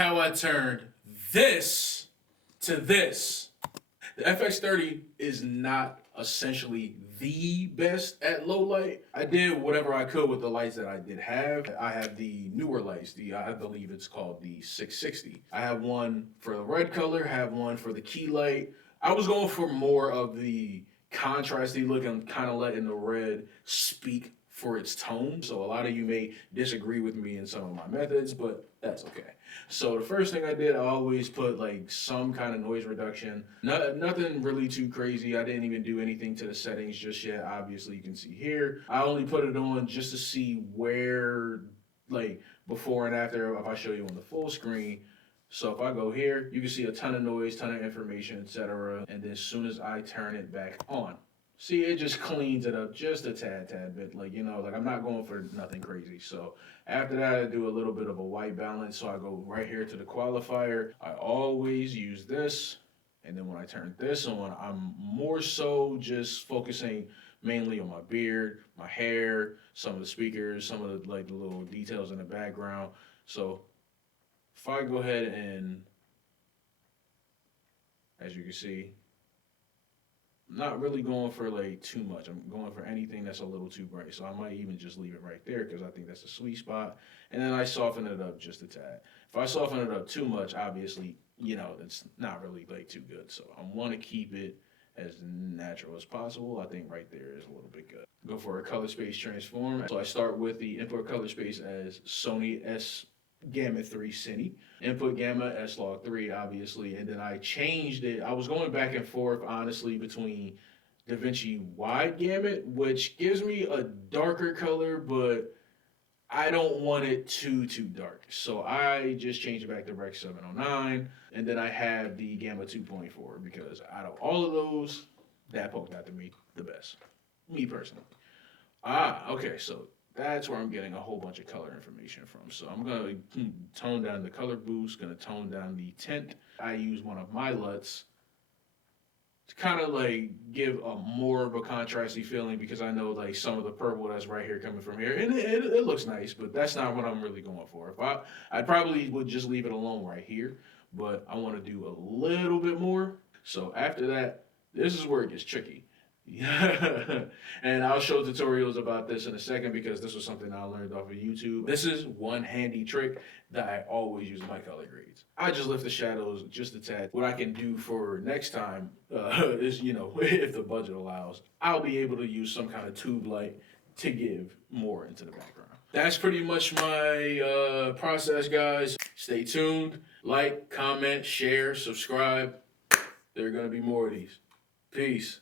how I turned this to this. The FX30 is not essentially the best at low light. I did whatever I could with the lights that I did have. I have the newer lights, I believe it's called the 660. I have one for the red color, have one for the key light. I was going for more of the contrasty look and kind of letting the red speak for its tone. So a lot of you may disagree with me in some of my methods, but that's okay. So the first thing I did, I always put like some kind of noise reduction. Nothing really too crazy. I didn't even do anything to the settings just yet. Obviously you can see here. I only put it on just to see where, like, before and after, if I show you on the full screen. So if I go here, you can see a ton of noise, ton of information, etc. And then as soon as I turn it back on, see, it just cleans it up just a tad bit. Like, like I'm not going for nothing crazy. So after that, I do a little bit of a white balance. So I go right here to the qualifier. I always use this. And then when I turn this on, I'm more so just focusing mainly on my beard, my hair, some of the speakers, some of the, like, the little details in the background. So if I go ahead and, as you can see, I'm not really going for like too much. I'm going for anything that's a little too bright. So I might even just leave it right there because I think that's a sweet spot. And then I soften it up just a tad. If I soften it up too much, obviously, it's not really like too good. So I want to keep it as natural as possible. I think right there is a little bit good. Go for a color space transform. So I start with the input color space as Sony S Gamma 3 Cine. Input gamma S log 3, obviously, and then I changed it. I was going back and forth, honestly, between DaVinci wide gamut, which gives me a darker color, but I don't want it too dark. So I just changed it back to Rec 709, and then I have the Gamma 2.4 because out of all of those, that poked out to me the best, me personally. Okay, so that's where I'm getting a whole bunch of color information from. So I'm gonna tone down the color boost, gonna tone down the tint. I use one of my LUTs to kind of like give a more of a contrasty feeling because I know like some of the purple that's right here coming from here, and it looks nice, but that's not what I'm really going for. I probably would just leave it alone right here, but I want to do a little bit more. So after that, this is where it gets tricky. Yeah, and I'll show tutorials about this in a second because this was something I learned off of YouTube. This is one handy trick that I always use in my color grades. I just lift the shadows just a tad. What I can do for next time is, if the budget allows, I'll be able to use some kind of tube light to give more into the background. That's pretty much my process, guys. Stay tuned. Like, comment, share, subscribe. There are going to be more of these. Peace.